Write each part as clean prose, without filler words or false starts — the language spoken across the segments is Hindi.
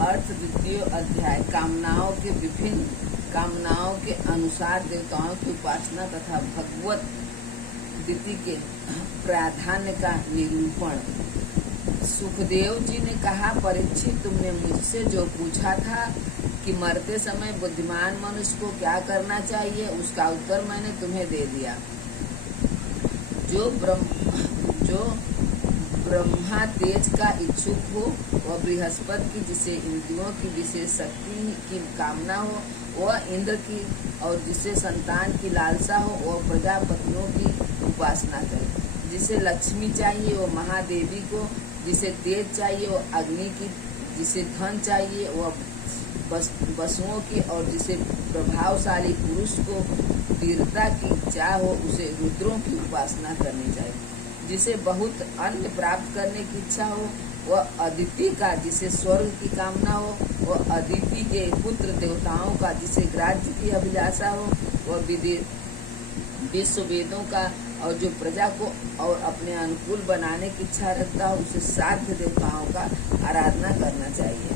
अर्थ द्वितीय अध्याय कामनाओं के विभिन्न कामनाओं के अनुसार देवताओं की उपासना तथा भगवत रीति के प्राधान्य का निरूपण। सुखदेव जी ने कहा, परीक्षित, तुमने मुझसे जो पूछा था कि मरते समय बुद्धिमान मनुष्य को क्या करना चाहिए, उसका उत्तर मैंने तुम्हें दे दिया। जो ब्रह्मा तेज का इच्छुक हो, वह बृहस्पति की, जिसे इंद्रियों की विशेष शक्ति की कामना हो, वह इंद्र की, और जिसे संतान की लालसा हो, वह प्रजापतियों की उपासना करे। जिसे लक्ष्मी चाहिए वो महादेवी को, जिसे तेज चाहिए वो अग्नि की, जिसे धन चाहिए वह वसुओं की, और जिसे प्रभावशाली पुरुष को वीरता की चाह हो उसे रुद्रों की उपासना करनी चाहिए। जिसे बहुत अन्न प्राप्त करने की इच्छा हो वह अदिति का, जिसे स्वर्ग की कामना हो वह अदिति के पुत्र देवताओं का, जिसे राज्य की अभिलाषा हो वह विश्व वेदों का, और जो प्रजा को और अपने अनुकूल बनाने की इच्छा रखता हो उसे साध्य देवताओं का आराधना करना चाहिए।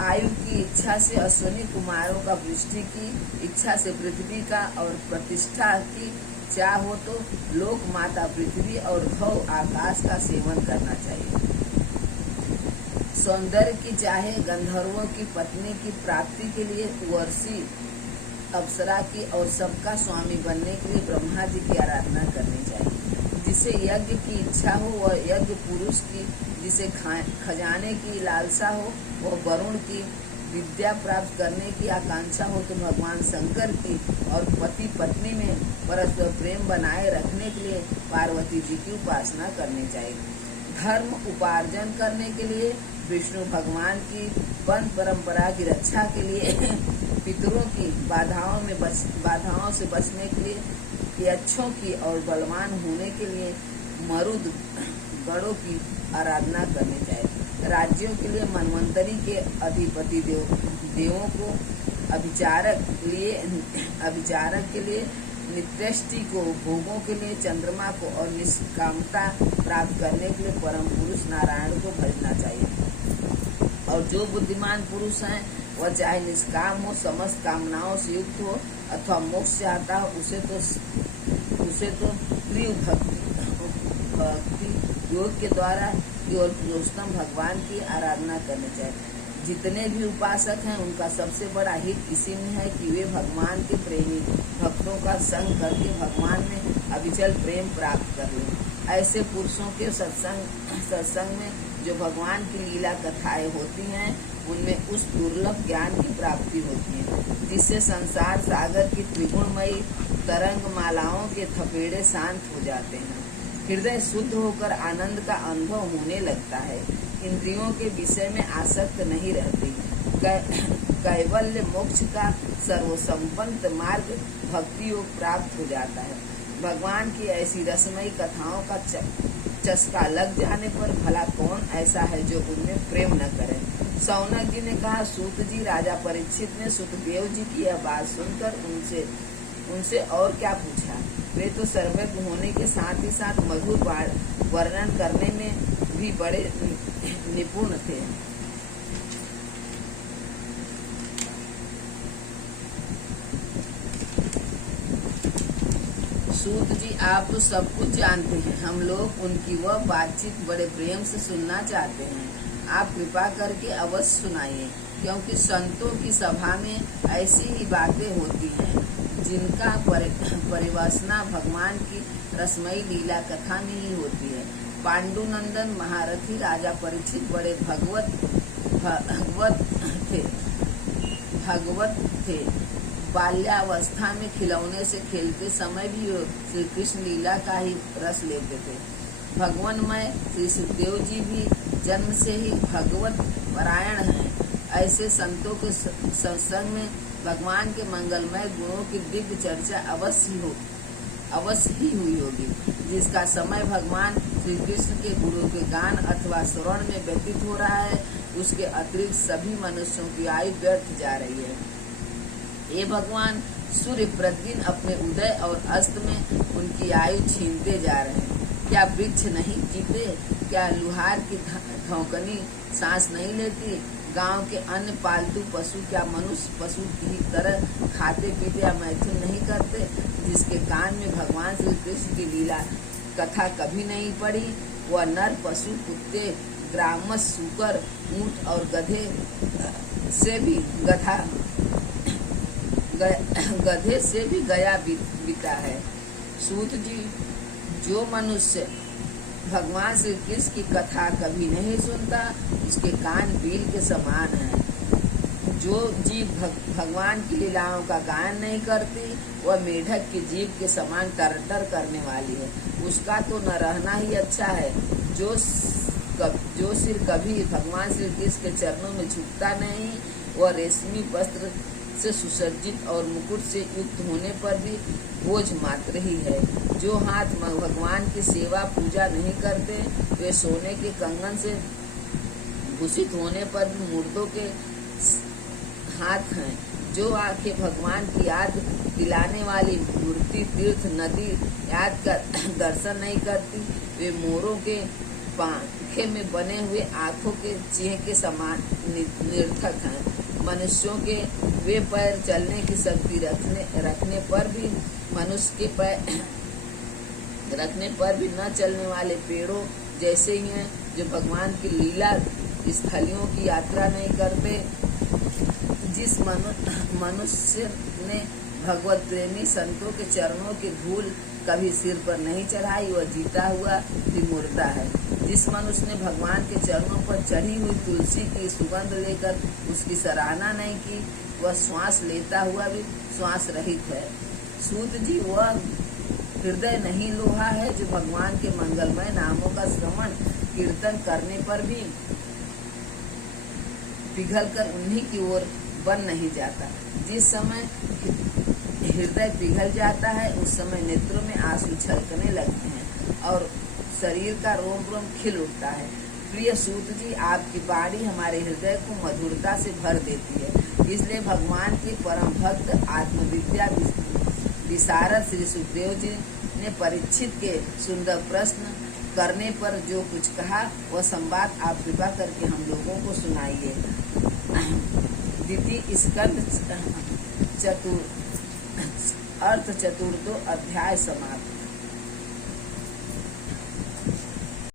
आयु की इच्छा से अश्विनी कुमारों का, वृष्टि की इच्छा से पृथ्वी का, और प्रतिष्ठा की चाह हो तो लोक माता पृथ्वी और ध्रुव आकाश का सेवन करना चाहिए। सौंदर्य की चाहे गंधर्वों की पत्नी की प्राप्ति के लिए वर्षी अप्सरा की, और सबका स्वामी बनने के लिए ब्रह्मा जी की आराधना करनी चाहिए। जिसे यज्ञ की इच्छा हो वह यज्ञ पुरुष की, जिसे खजाने की लालसा हो वह वरुण की, विद्या प्राप्त करने की आकांक्षा हो तो भगवान शंकर की, और पति पत्नी में परस्पर प्रेम बनाए रखने के लिए पार्वती जी की उपासना करनी चाहिए। धर्म उपार्जन करने के लिए विष्णु भगवान की, वन परंपरा की रक्षा के लिए पितरों की, बाधाओं से बचने के लिए यक्षों की, और बलवान होने के लिए मरुद गणों की आराधना करनी चाहिए। राज्यों के लिए मनवंतरी के अधिपति देवों को, अभिचारक के लिए नित्यष्टि को, भोगों के लिए चंद्रमा को, और निष्कामता प्राप्त करने के लिए परम पुरुष नारायण को भजना चाहिए। और जो बुद्धिमान पुरुष हैं वह चाहे निष्काम हो, समस्त कामनाओं से युक्त हो, अथवा मोक्ष चाहता हो, उसे तो प्रिय भक्ति योग के द्वारा केवल पुरुषोत्तम भगवान की आराधना करनी चाहिए। जितने भी उपासक हैं उनका सबसे बड़ा हित इसी में है कि वे भगवान के प्रेमी भक्तों का संग करके भगवान में अविचल प्रेम प्राप्त कर लें। ऐसे पुरुषों के सत्संग में जो भगवान की लीला कथाएं होती हैं उनमें उस दुर्लभ ज्ञान की प्राप्ति होती है जिससे संसार सागर की त्रिगुणमयी तरंग मालाओं के थपेड़े शांत हो जाते हैं। हृदय शुद्ध होकर आनंद का अनुभव होने लगता है। इंद्रियों के विषय में आसक्त नहीं रहती। कैवल्य मोक्ष का सर्वसंपन्न मार्ग भक्ति योग प्राप्त हो जाता है। भगवान की ऐसी रसमयी कथाओं का चस्का लग जाने पर भला कौन ऐसा है जो उनमें प्रेम न करे। सौनक जी ने कहा, सूत जी, राजा परीक्षित ने सुखदेव जी की यह बात सुनकर उनसे और क्या पूछा। वे तो सर्वज्ञ होने के साथ ही साथ मधुर वर्णन करने में भी बड़े निपुण थे। सूत जी, आप तो सब कुछ जानते हैं। हम लोग उनकी वह बातचीत बड़े प्रेम से सुनना चाहते हैं। आप कृपा करके अवश्य सुनाइए, क्योंकि संतों की सभा में ऐसी ही बातें होती हैं जिनका परिवासना भगवान की रसमयी लीला कथा में ही होती है। पांडुनंदन महारथी राजा परीक्षित बड़े भगवत थे। बाल्यावस्था में खिलौने से खेलते समय भी श्री कृष्ण लीला का ही रस लेते थे। भगवानमय श्री सुखदेव जी भी जन्म से ही भगवत परायण हैं। ऐसे संतों के सत्संग में भगवान के मंगलमय गुणों की दिव्य चर्चा अवश्य ही हुई होगी, जिसका समय भगवान श्री कृष्ण के गुरु के गान अथवा श्रवण में व्यतीत हो रहा है, उसके अतिरिक्त सभी मनुष्यों की आयु व्यर्थ जा रही है। ये भगवान सूर्य प्रतिदिन अपने उदय और अस्त में उनकी आयु छीनते जा रहे हैं। क्या वृक्ष नहीं जीते? क्या लुहार की धौकनी सांस नहीं लेती? गांव के अन्य पालतू पशु क्या मनुष्य पशु की तरह खाते पीते या मैथुन नहीं करते? जिसके कान में भगवान श्री कृष्ण की लीला कथा कभी नहीं पड़ी, वह नर पशु कुत्ते, ग्रामस, सूकर, ऊंट और गधे से भी गया बीता है। सूत जी, जो मनुष्य भगवान श्री कृष्ण की कथा कभी नहीं सुनता, उसके कान बील के समान हैं। जो जीव भगवान की लीलाओं का गायन नहीं करती, वह मेढक की जीभ के समान टरटर करने वाली है। उसका तो न रहना ही अच्छा है। जो सिर कभी भगवान श्री कृष्ण के चरणों में झुकता नहीं, वह रेशमी वस्त्र से सुसज्जित और मुकुट से युक्त होने पर भी बोझ मात्र ही है। जो हाथ भगवान की सेवा पूजा नहीं करते, वे सोने के कंगन से भूषित होने पर भी मुर्दों के हाथ हैं। जो आंखें भगवान की याद दिलाने वाली मूर्ति, तीर्थ, नदी याद का दर्शन नहीं करती, वे मोरों के पंखे में बने हुए आंखों के चीह के समान निरर्थक हैं। मनुष्यों के वे पैर चलने की शक्ति रखने पर भी मनुष्य के पैर रखने पर भी न चलने वाले पेड़ों जैसे ही हैं, जो भगवान की लीला स्थलियों की यात्रा नहीं करते। जिस मनुष्य ने भगवत प्रेमी संतों के चरणों की धूल कभी सिर पर नहीं चढ़ाई, वह जीता हुआ भी मुर्दा है। जिस मनुष्य ने भगवान के चरणों पर चढ़ी हुई तुलसी की सुगंध लेकर उसकी सराहना नहीं की, वह श्वास लेता हुआ भी श्वास रहित है। सूत जी, वह हृदय नहीं लोहा है जो भगवान के मंगलमय नामों का श्रवण कीर्तन करने पर भी पिघलकर उन्हीं की ओर बन नहीं जाता। जिस समय हृदय पिघल जाता है, उस समय नेत्रों में आंसू छलकने लगते हैं और शरीर का रोम रोम खिल उठता है। प्रिय सूत जी, आपकी वाणी हमारे हृदय को मधुरता से भर देती है। इसलिए भगवान के परम भक्त आत्मविद्या विशारद श्री सुखदेव जी ने परीक्षित के सुंदर प्रश्न करने पर जो कुछ कहा, वह संवाद आप कृपा करके हम लोगों को सुनाइए। द्वितीय स्कंद अर्थ चतुर्थो अध्याय समाप्त।